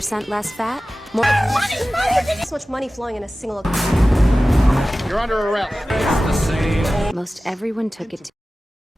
% less fat, more. So much money flowing in a single. You're under arrest. Most everyone took it to.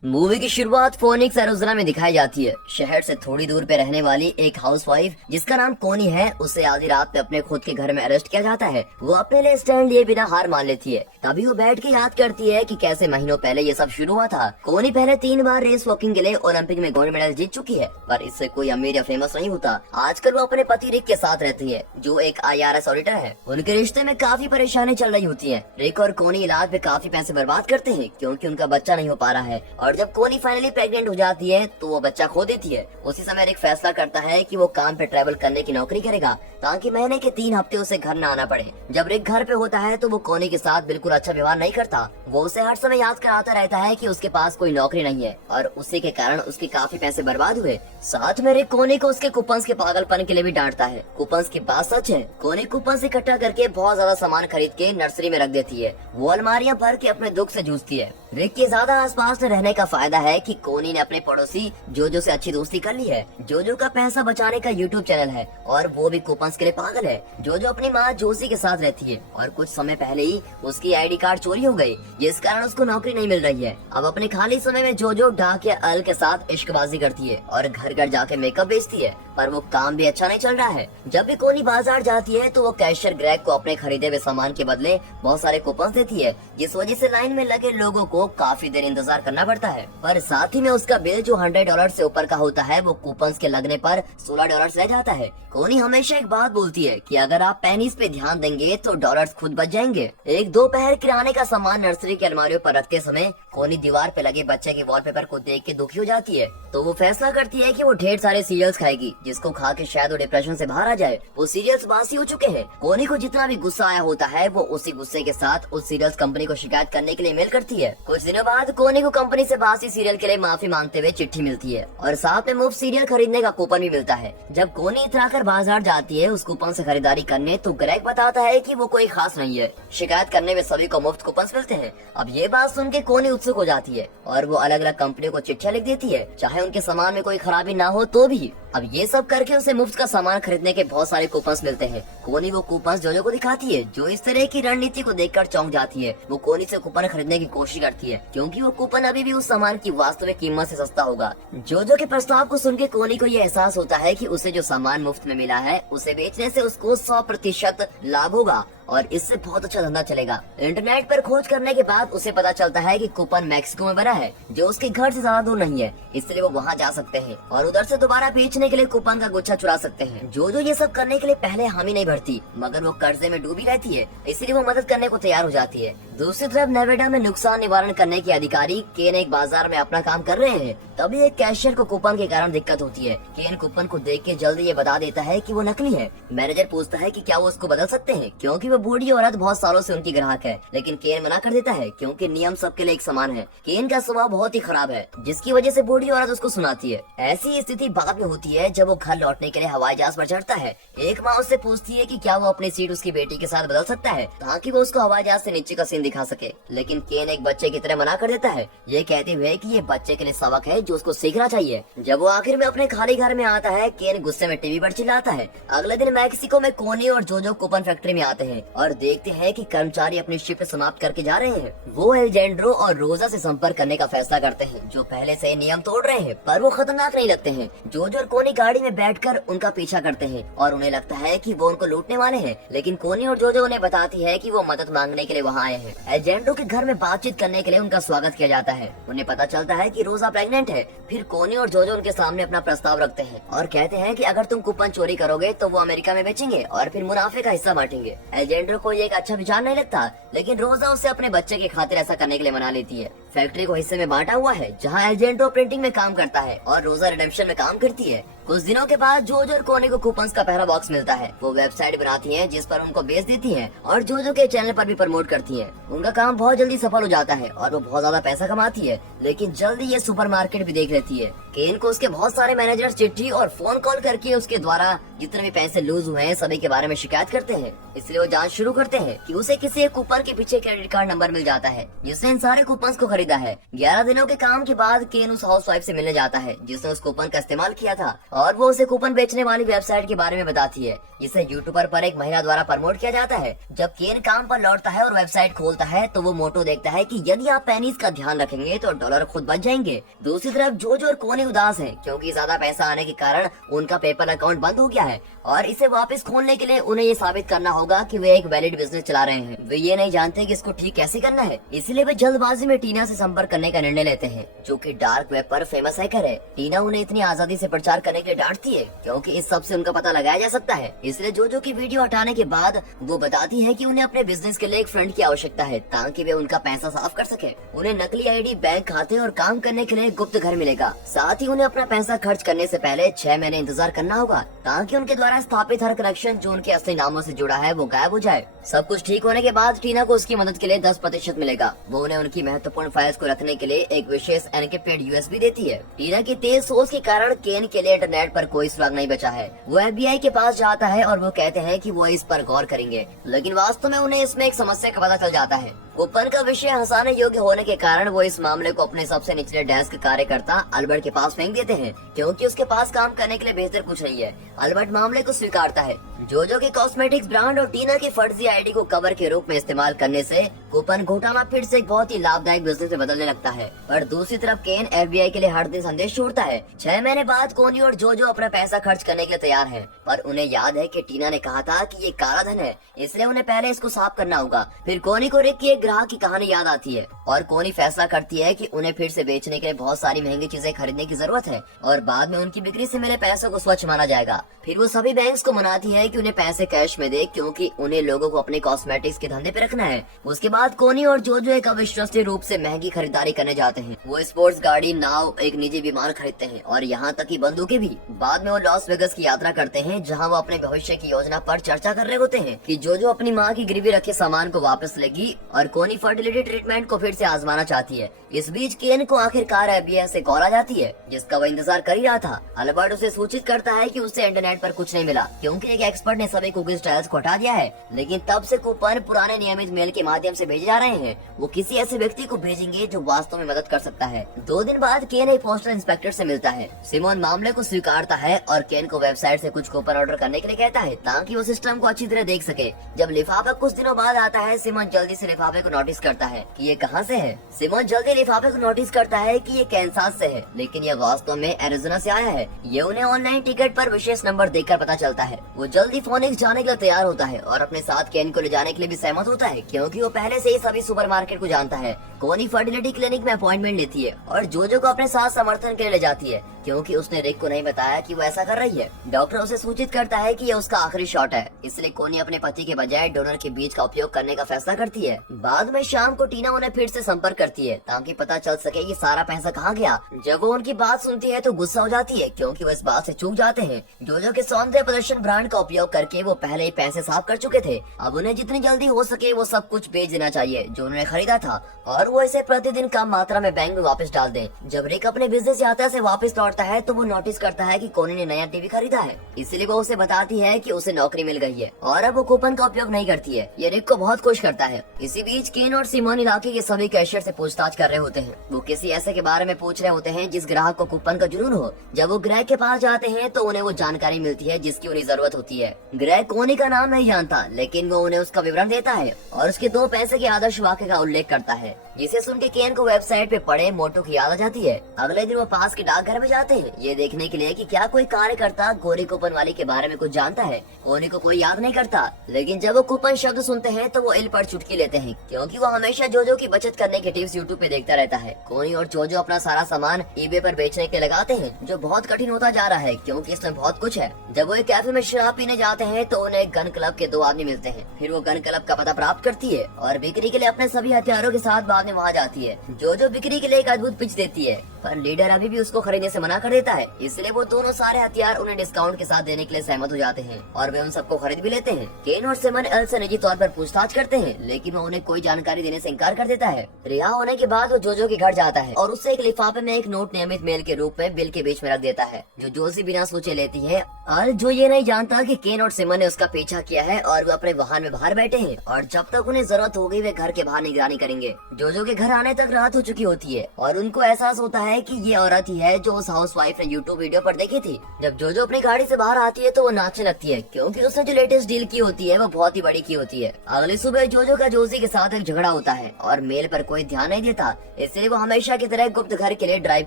Movie की शुरुआत phoenix Arizona में दिखाई जाती है। शहर से थोड़ी दूर पे रहने वाली एक हाउसवाइफ जिसका नाम कोनी है, उसे आधी रात में अपने खुद के घर में अरेस्ट किया जाता है। वो अपने लिए स्टैंड लिए बिना हार मान लेती है। तभी वो बैठ के याद करती है कि कैसे महीनों पहले ये सब शुरू हुआ था। कोनी पहले 3 बार रेस वॉकिंग के लिए ओलंपिक में गोल्ड मेडल जीत चुकी है, पर इससे कोई अमीर या फेमस नहीं होता। आजकल वो अपने पति रिक के साथ रहती है, जो एक IRS ऑडिटर है। उनके रिश्ते में काफी परेशानी चल रही होती है। रिक और कोनी इलाज में काफी पैसे बर्बाद करते हैं क्योंकि उनका बच्चा नहीं हो पा रहा है। और जब कोनी फाइनली प्रेग्नेंट हो जाती है तो वो बच्चा खो देती है। उसी समय रिक फैसला करता है कि वो काम पे ट्रैवल करने की नौकरी करेगा ताकि महीने के 3 हफ्ते उसे घर न आना पड़े। जब रिक घर पे होता है तो वो कोनी के साथ बिल्कुल अच्छा व्यवहार नहीं करता। वो उसे हर समय याद कराता रहता है कि उसके पास कोई नौकरी नहीं है और उसी के कारण उसके काफी पैसे बर्बाद हुए। साथ में रिक कोनी को उसके कूपन्स के पागलपन के लिए भी डांटता है। कूपन्स की बात सच है। कोनी कूपन्स इकट्ठा करके बहुत ज्यादा सामान खरीद के नर्सरी में रख देती है। वो अलमारियां भर के अपने दुख से जूझती है। रिक के ज्यादा आसपास रहने का फायदा है कि कोनी ने अपने पड़ोसी जोजो से अच्छी दोस्ती कर ली है। जोजो का पैसा बचाने का YouTube चैनल है और वो भी कूपन्स के लिए पागल है। जोजो अपनी माँ जोशी के साथ रहती है और कुछ समय पहले ही उसकी ID कार्ड चोरी हो गई, जिस कारण उसको नौकरी नहीं मिल रही है। अब अपने खाली समय में जोजो डाक या अल के साथ इश्कबाजी करती है और घर घर जाके मेकअप बेचती है, पर वो काम भी अच्छा नहीं चल रहा है। जब भी कोनी बाजार जाती है तो वो कैशियर ग्रेग को अपने खरीदे हुए सामान के बदले बहुत सारे कूपन देती है, जिस वजह से लाइन में लगे लोगों को काफी देर इंतजार करना पड़ता है। पर साथ ही में उसका बिल जो $100 से ऊपर का होता है वो कूपन्स के लगने पर $16 रह जाता है। कोनी हमेशा एक बात बोलती है कि अगर आप पेनीज पे ध्यान देंगे तो डॉलर्स खुद बच जाएंगे। एक दोपहर किराने का सामान नर्सरी की अलमारियों पर रखते समय कोनी दीवार पे लगे बच्चे के वॉलपेपर को देख के दुखी हो जाती है। तो वो फैसला करती है कि वो ढेर सारे सीरियल्स खाएगी, जिसको खा के शायद वो डिप्रेशन से बाहर आ जाए। वो सीरियल्स बासी हो चुके हैं। कोनी को जितना भी गुस्सा आया होता है वो उसी गुस्से के साथ उस सीरियल्स कंपनी को शिकायत करने के लिए मेल करती है। कुछ दिनों बाद कोनी को कंपनी से बासी सीरियल के लिए माफी मांगते हुए चिट्ठी मिलती है और साथ में मुफ्त सीरियल खरीदने का कूपन भी मिलता है। जब कोनी इतराकर बाजार जाती है उस कूपन से खरीदारी करने तो ग्रेग बताता है कि वो कोई खास नहीं है, शिकायत करने में सभी को मुफ्त कूपन मिलते हैं। अब ये बात सुन के कोनी उत्सुक हो जाती है और वो अलग अलग कंपनियों को चिट्ठियां लिख देती है, चाहे उनके सामान में कोई खराबी ना हो तो भी। अब ये सब करके उसे मुफ्त का सामान खरीदने के बहुत सारे कूपन्स मिलते हैं। कोनी वो कूपन्स जोजो को दिखाती है, जो इस तरह की रणनीति को देखकर चौंक जाती है। वो कोनी से कूपन खरीदने की कोशिश करती है क्योंकि वो कूपन अभी भी उस सामान की वास्तविक कीमत से सस्ता होगा। जोजो के प्रस्ताव को सुन के कोनी को ये एहसास होता है कि उसे जो सामान मुफ्त में मिला है उसे बेचने से उसको 100% लाभ होगा और इससे बहुत अच्छा धंधा चलेगा। इंटरनेट पर खोज करने के बाद उसे पता चलता है कि कूपन मैक्सिको में बना है, जो उसके घर से ज्यादा दूर नहीं है, इसलिए वो वहाँ जा सकते हैं और उधर से दोबारा बेचने के लिए कूपन का गुच्छा चुरा सकते हैं। जो ये सब करने के लिए पहले हामी नहीं भरती, मगर वो कर्जे में डूबी रहती है, इसलिए वो मदद करने को तैयार हो जाती है। दूसरी तरफ नेवेडा में नुकसान निवारण करने के अधिकारी केन एक बाजार में अपना काम कर रहे हैं। तभी एक कैशियर को कूपन के कारण दिक्कत होती है। केन कूपन को देख के जल्दी ये बता देता है कि वो नकली है। मैनेजर पूछता है कि क्या वो उसको बदल सकते हैं क्योंकि वो बूढ़ी औरत बहुत सालों से उनकी ग्राहक है, लेकिन केन मना कर देता है क्योंकि नियम सबके लिए एक समान है। केन का स्वभाव बहुत ही खराब है, जिसकी वजह से बूढ़ी औरत उसको सुनाती है। ऐसी स्थिति बाद में होती है जब वो घर लौटने के लिए हवाई जहाज पर चढ़ता है। एक माँ उससे पूछती है कि क्या वो अपनी सीट उसकी बेटी के साथ बदल सकता है ताकि वो उसको हवाई जहाज से नीचे का सीन दिखा सके, लेकिन केन एक बच्चे की तरह मना कर देता है, ये कहते हुए कि ये बच्चे के लिए सबक है जो उसको सीखना चाहिए। जब वो आखिर में अपने खाली घर में आता है, केन गुस्से में टीवी पर चिल्लाता है। अगले दिन मैक्सिको में कोनी और जोजो कूपन फैक्ट्री में आते हैं और देखते हैं कि कर्मचारी अपनी शिफ्ट समाप्त करके जा रहे हैं। वो एल्जेंड्रो और रोजा से संपर्क करने का फैसला करते हैं, जो पहले से नियम तोड़ रहे हैं, पर वो खतरनाक नहीं लगते हैं। जोजो और कोनी गाड़ी में बैठकर उनका पीछा करते हैं और उन्हें लगता है कि वो उनको लूटने वाले हैं, लेकिन कोनी और जोजो उन्हें बताती है कि वो मदद मांगने के लिए वहाँ आए हैं। एल्जेंड्रो के घर में बातचीत करने के लिए उनका स्वागत किया जाता है। उन्हें पता चलता है कि रोजा प्रेग्नेंट है। फिर कोनी और जोजो उनके सामने अपना प्रस्ताव रखते हैं और कहते हैं कि अगर तुम कूपन चोरी करोगे तो वो अमेरिका में बेचेंगे और फिर मुनाफे का हिस्सा बांटेंगे। एल्जेंड्रो को ये एक अच्छा विचार नहीं लगता, लेकिन रोजा उसे अपने बच्चे की खातिर ऐसा करने के लिए मना लेती है। फैक्ट्री को हिस्से में बांटा हुआ है, जहाँ एल्जेंड्रो प्रिंटिंग में काम करता है और रोजा रिडेम्पशन में काम करती है। कुछ दिनों के बाद जोजो और कोनी को कूपन्स का पहला बॉक्स मिलता है। वो वेबसाइट बनाती हैं जिस पर उनको बेच देती हैं और जोजो के चैनल पर भी प्रमोट करती हैं। उनका काम बहुत जल्दी सफल हो जाता है और वो बहुत ज्यादा पैसा कमाती है, लेकिन जल्दी ये सुपरमार्केट भी देख लेती है। केन को उसके बहुत सारे मैनेजर चिट्ठी और फोन कॉल करके उसके द्वारा जितने भी पैसे लूज हुए हैं सभी के बारे में शिकायत करते हैं। इसलिए वो जांच शुरू करते हैं कि उसे किसी एक कूपन के पीछे क्रेडिट कार्ड नंबर मिल जाता है जिससे इन सारे कूपन्स को खरीदा है। 11 दिनों के काम के बाद केन उस हाउसवाइफ से मिलने जाता है जिसने उस कूपन का इस्तेमाल किया था, और वो उसे कूपन बेचने वाली वेबसाइट के बारे में बताती है जिसे यूट्यूबर पर एक महिला द्वारा प्रमोट किया जाता है। जब केन काम पर लौटता है और वेबसाइट खोलता है तो वो मोटो देखता है कि यदि आप पेनीज का ध्यान रखेंगे तो डॉलर खुद बच जाएंगे। दूसरी तरफ जोजो और कोनी उदास हैं क्योंकि ज्यादा पैसा आने के कारण उनका पेपल अकाउंट बंद हो गया है और इसे वापस खोलने के लिए उन्हें ये साबित करना होगा कि वे एक वैलिड बिजनेस चला रहे हैं। वे ये नहीं जानते कि इसको ठीक कैसे करना है, इसलिए वे जल्दबाजी में टीना से संपर्क करने का निर्णय लेते हैं जो कि डार्क वेब पर फेमस हैकर है। टीना उन्हें इतनी आजादी से प्रचार करने के लिए डांटती है क्योंकि इस सब से उनका पता लगाया जा सकता है। इसलिए जोजो की वीडियो हटाने के बाद वो बताती है कि उन्हें अपने बिजनेस के लिए एक फ्रेंड की आवश्यकता है ताकि वे उनका पैसा साफ कर सके। उन्हें नकली आईडी, बैंक खाते और काम करने के लिए गुप्त घर मिलेगा। साथ ही उन्हें अपना पैसा खर्च करने से पहले 6 महीने इंतजार करना होगा ताकि उनके द्वारा स्थापित हर कनेक्शन जो उनके असली नामों से जुड़ा है वो गायब हो जाए। सब कुछ ठीक होने के बाद टीना को उसकी मदद के लिए 10% मिलेगा। वो उन्हें उनकी महत्वपूर्ण फाइल्स को रखने के लिए एक विशेष एनक्रिप्टेड यूएसबी देती है। टीना की तेज सोच के कारण केन के लिए इंटरनेट पर कोई सुराग नहीं बचा है। वो FBI के पास जाता है और वो कहते हैं कि वो इस पर गौर करेंगे, लेकिन वास्तव में उन्हें इसमें एक समस्या का पता चल जाता है। कूपन का विषय हंसाने योग्य होने के कारण वो इस मामले को अपने सबसे निचले डेस्क कार्यकर्ता अल्बर्ट के पास फेंक देते हैं क्योंकि उसके पास काम करने के लिए बेहतर कुछ नहीं है। अल्बर्ट मामले को स्वीकारता है। जोजो के कॉस्मेटिक्स ब्रांड और टीना की फर्जी आईडी को कवर के रूप में इस्तेमाल करने से कूपन घोटाला फिर से एक बहुत ही लाभदायक बिजनेस में बदलने लगता है। पर दूसरी तरफ केन FBI के लिए हर दिन संदेश छोड़ता है। 6 महीने बाद कोनी और जोजो अपना पैसा खर्च करने के लिए तैयार है, पर उन्हें याद है कि टीना ने कहा था कि ये काला धन है, इसलिए उन्हें पहले इसको साफ करना होगा। फिर कोनी को रिक की एक ग्राहक की कहानी याद आती है और कोनी फैसला करती है कि उन्हें फिर से बेचने के लिए बहुत सारी महंगी चीजें खरीदने की जरूरत है और बाद में उनकी बिक्री से मिले पैसों को स्वच्छ माना जाएगा। फिर वो सभी बैंक्स को मनाती है कि उन्हें पैसे कैश में दे क्योंकि उन्हें लोगों को अपने कॉस्मेटिक्स के धंधे पे रखना है। उसके बाद कोनी और जोजो एक अविश्वसनीय रूप से महंगी खरीदारी करने जाते हैं। वो स्पोर्ट्स गाड़ी, नाव, एक निजी विमान खरीदते हैं और यहाँ तक कि बंदूकें भी। बाद में वो लॉस वेगस की यात्रा करते हैं जहाँ वो अपने भविष्य की योजना पर चर्चा कर रहे होते हैं कि जोजो अपनी माँ की गिरवी रखे सामान को वापस लेगी और कोनी फर्टिलिटी ट्रीटमेंट को फिर से आजमाना चाहती है। इस बीच केन को आखिरकार FBI से कॉल आ जाती है जिसका वो इंतजार कर ही रहा था। अल्बर्ट उसे सूचित करता है कि उससे इंटरनेट पर कुछ नहीं मिला क्योंकि एक एक्सपर्ट ने सभी कुकीज टाइल्स को हटा दिया है, लेकिन तब से कूपन पुराने नियमित मेल के माध्यम से भेजे जा रहे हैं। वो किसी ऐसे व्यक्ति को भेजेंगे जो वास्तव में मदद कर सकता है। 2 दिन बाद केन एक पोस्टल इंस्पेक्टर से मिलता है। सिमोन मामले को स्वीकारता है और केन को वेबसाइट से कुछ कूपन ऑर्डर करने के लिए कहता है ताकि वो सिस्टम को अच्छी तरह देख सके। जब लिफाफा कुछ दिनों बाद आता है, सिमोन जल्दी से लिफाफे को नोटिस करता है कि ये कहाँ से है। सिमोन जल्दी लिफाफे को नोटिस करता है कि ये कैंसास से है, लेकिन ये वास्तव में एरिज़ोना से आया है। ये उन्हें ऑनलाइन टिकट पर विशेष नंबर देखकर पता चलता है। वो जल्दी फोनिक्स जाने के लिए तैयार होता है और अपने साथ केन को ले जाने के लिए भी सहमत होता है क्योंकि वो पहले से ही सभी सुपरमार्केट को जानता है। कोनी फर्टिलिटी क्लिनिक में अपॉइंटमेंट लेती है और जोजो को अपने साथ समर्थन के लिए ले जाती है क्योंकि उसने रिक को नहीं बताया कि वो ऐसा कर रही है। डॉक्टर उसे सूचित करता है कि ये उसका आखिरी शॉट है, इसलिए कोनी अपने पति के बजाय डोनर के बीज का उपयोग करने का फैसला करती है। बाद में शाम को टीना उन्हें फिर से संपर्क करती है ताकि पता चल सके कि सारा पैसा कहाँ गया। जब वो उनकी बात सुनती है तो गुस्सा हो जाती है क्योंकि वो इस बात से चूक जाते हैं। जोजो के सौंदर्य प्रदर्शन ब्रांड का उपयोग करके वो पहले ही पैसे साफ कर चुके थे। अब उन्हें जितनी जल्दी हो सके वो सब कुछ बेच देना चाहिए जो उन्होंने खरीदा था और वो इसे प्रतिदिन कम मात्रा में बैंक में वापस डाल दें। जब रिक अपने बिजनेस यात्रा से वापस लौटता है तो वो नोटिस करता है कि कोनी ने नया टीवी खरीदा है, इसलिए वो उसे बताती है कि उसे नौकरी मिल गई है और अब वो कूपन का उपयोग नहीं करती है। ये रिक को बहुत खुश करता है। इसी बीच केन और सिमोन इलाके के सभी कैशियर से पूछताछ कर रहे होते हैं। वो किसी ऐसे के बारे में पूछ रहे होते हैं जिस ग्राहक को कूपन का जुनून हो। जब वो ग्रेग के पास जाते हैं तो उन्हें वो जानकारी मिलती है जिसकी उन्हें जरूरत होती है। ग्रेग कोनी का नाम नहीं जानता, लेकिन वो उन्हें उसका विवरण देता है और उसके 2 पैसे के आदर्श वाक्य का उल्लेख करता है, जिसे सुन के केन को वेबसाइट पे पढ़े मोटो की याद आ जाती है। अगले दिन वो पास के डाकघर में जाते हैं ये देखने के लिए कि क्या कोई कार्यकर्ता गोरी कूपन वाली के बारे में कुछ जानता है। कोनी को कोई याद नहीं करता, लेकिन जब वो कूपन शब्द सुनते हैं तो वो इल पर चुटकी लेते हैं क्योंकि वो हमेशा जोजो की बचत करने के टिप्स यूट्यूब पे देखता रहता है। कोनी और जोजो अपना सारा सामान eBay पर बेचने के लिए लगाते हैं जो बहुत कठिन होता जा रहा है क्योंकि इसमें बहुत कुछ है। जब वो एक कैफे में शराब पीने जाते हैं तो उन्हें गन क्लब के 2 आदमी मिलते हैं। फिर वो गन क्लब का पता प्राप्त करती है और बिक्री के लिए अपने सभी हथियारों के साथ बाद में वहाँ जाती है। जोजो बिक्री के लिए एक अद्भुत पिच देती है, पर लीडर अभी भी उसको खरीदने से मना मना कर देता है। इसलिए वो दोनों सारे हथियार उन्हें डिस्काउंट के साथ देने के लिए सहमत हो जाते हैं और वे उन सबको खरीद भी लेते हैं। केन और सिमन एल से निजी तौर पर पूछताछ करते हैं, लेकिन वो उन्हें कोई जानकारी देने से इनकार कर देता है। रिहा होने के बाद वो जोजो के घर जाता है और उससे एक लिफाफे में एक नोट नियमित मेल के रूप में बिल के बीच में रख देता है, जो जोजी बिना सोचे लेती है। और जो ये नहीं जानता कि केन और सिमन ने उसका पीछा किया है और वो अपने वाहन में बाहर बैठे हैं और जब तक उन्हें जरूरत होगी वे घर के बाहर निगरानी करेंगे। जोजो के घर आने तक रात हो चुकी होती है और उनको एहसास होता है कि ये औरत ही है जो उस हाउसवाइफ ने यूट्यूब वीडियो पर देखी थी। जब जोजो अपनी गाड़ी से बाहर आती है तो वो नाचने लगती है, क्योंकि उसने जो लेटेस्ट डील की होती है वो बहुत ही बड़ी की होती है। अगली सुबह जोजो का जोजी के साथ एक झगड़ा होता है और मेल पर कोई ध्यान नहीं देता, इसलिए वो हमेशा की तरह गुप्त घर के लिए ड्राइव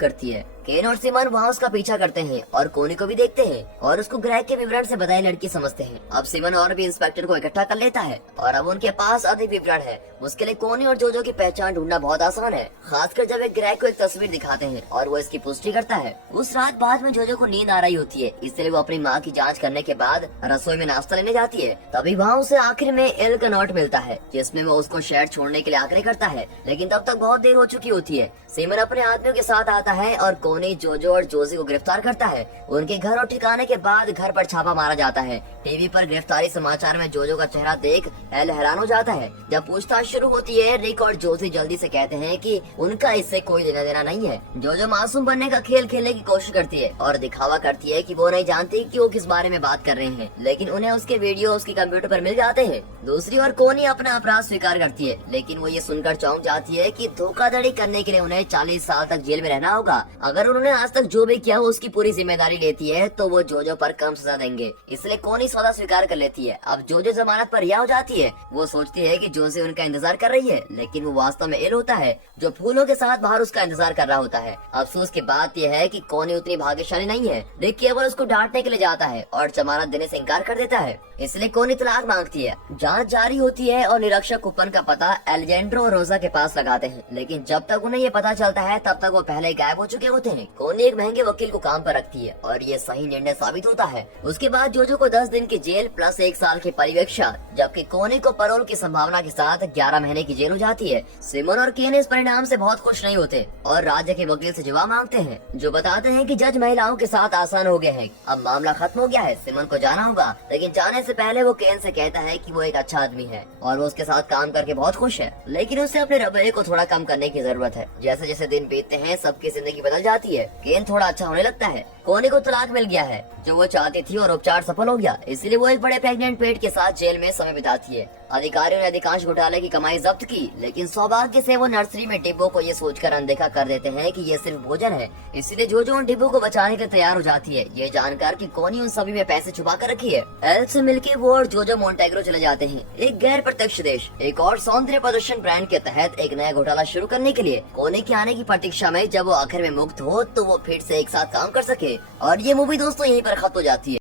करती है। केन और सिमन वहाँ उसका पीछा करते हैं और कोनी को भी देखते हैं और उसको ग्रेग के विवरण से बताई लड़की समझते हैं। अब सिमन और भी इंस्पेक्टर को इकट्ठा कर लेता है और अब उनके पास अधिक विवरण है। उसके लिए कोनी और जोजो की पहचान ढूंढना बहुत आसान है, खासकर जब वे ग्रेग को एक तस्वीर दिखाते हैं और वो इसकी पुष्टि करता है। उस रात बाद में जोजो को नींद आ रही होती है, इसलिए वो अपनी माँ की जाँच करने के बाद रसोई में नाश्ता लेने जाती है। तभी वहाँ उसे आखिर में एल का नोट मिलता है, जिसमें वो उसको शहर छोड़ने के लिए आग्रह करता है, लेकिन तब तक बहुत देर हो चुकी होती है। सिमन अपने आदमियों के साथ आता है और कोनी, जोजो और जोजी को गिरफ्तार करता है। उनके घर और ठिकाने के बाद घर पर छापा मारा जाता है। टीवी पर गिरफ्तारी समाचार में जोजो का चेहरा देख एल हैरान हो जाता है। जब पूछताछ शुरू होती है, रिक और जोजी जल्दी से कहते हैं कि उनका इससे कोई लेना देना नहीं है। जोजो मासूम बनने का खेल खेलने की कोशिश करती है और दिखावा करती है कि वो नहीं जानती कि वो किस बारे में बात कर रहे हैं, लेकिन उन्हें उसके वीडियो उसके कंप्यूटर पर मिल जाते हैं। दूसरी ओर कोनी अपना अपराध स्वीकार करती है, लेकिन वो ये सुनकर चौंक जाती है कि धोखाधड़ी करने के लिए उन्हें 40 साल तक जेल में रहना होगा। अगर उन्होंने आज तक जो भी किया वो उसकी पूरी जिम्मेदारी लेती है तो वो जोजो पर कम सजा देंगे, इसलिए कोनी सौदा स्वीकार कर लेती है। अब जोजो जमानत पर रिहा हो जाती है। वो सोचती है कि जोजी उनका इंतजार कर रही है, लेकिन वो वास्तव में एल होता है जो फूलों के साथ बाहर उसका इंतजार कर रहा होता है। अफसोस की बात यह है कि कोनी उतनी भाग्यशाली नहीं है। रिक केवल उसको डांटने के लिए जाता है और जमानत देने से इनकार कर देता है, इसलिए कोनी तलाक मांगती है। जांच जारी होती है और निरीक्षक कूपन का पता एलेजेंड्रो और रोजा के पास लगाते हैं, लेकिन जब तक उन्हें ये पता चलता है तब तक वो पहले गायब हो चुके होते हैं। कोनी एक महंगे वकील को काम पर रखती है और ये सही निर्णय साबित होता है। उसके बाद जोजो को 10 दिन की जेल प्लस 1 साल की परिवीक्षा, जबकि कोनी को पैरोल की संभावना के साथ 11 महीने की जेल हो जाती है। सिमन और केन इस परिणाम से बहुत खुश नहीं होते और राज्य के वकील से जवाब मांगते हैं, जो बताते हैं कि जज महिलाओं के साथ आसान हो गया है, अब मामला खत्म हो गया है। सिमन को जाना होगा, लेकिन जाने से पहले वो केन से कहता है कि वो एक अच्छा आदमी है और वो उसके साथ काम करके बहुत खुश है, लेकिन उसे अपने रवैये को थोड़ा कम करने की जरूरत है। जैसे जैसे दिन बीतते हैं सबकी जिंदगी बदल जाती है। केन थोड़ा अच्छा होने लगता है। कोनी को तलाक मिल गया है जो वो चाहती थी और उपचार सफल हो गया, इसलिए वो एक बड़े प्रेग्नेंट पेट के साथ जेल में समय बिताती है। अधिकारियों ने अधिकांश घोटाले की कमाई जब्त की, लेकिन सौभाग्य से वो नर्सरी में डिब्बों को ये सोचकर अनदेखा कर देते हैं कि ये सिर्फ भोजन है, इसलिए जोजो उन डिब्बों को बचाने के तैयार हो जाती है, ये जानकर कि कोनी उन सभी में पैसे छुपा कर रखी है। एल से मिलके वो और जोजो मोंटेग्रो चले जाते हैं, एक गैर प्रत्यक्ष देश, एक और सौंदर्य प्रदर्शन ब्रांड के तहत एक नया घोटाला शुरू करने के लिए। कोनी के आने की प्रतीक्षा में जब वो आखिर में मुक्त हो तो वो फिर से एक साथ काम कर सके। और ये मूवी दोस्तों यहीं पर खत्म हो जाती है।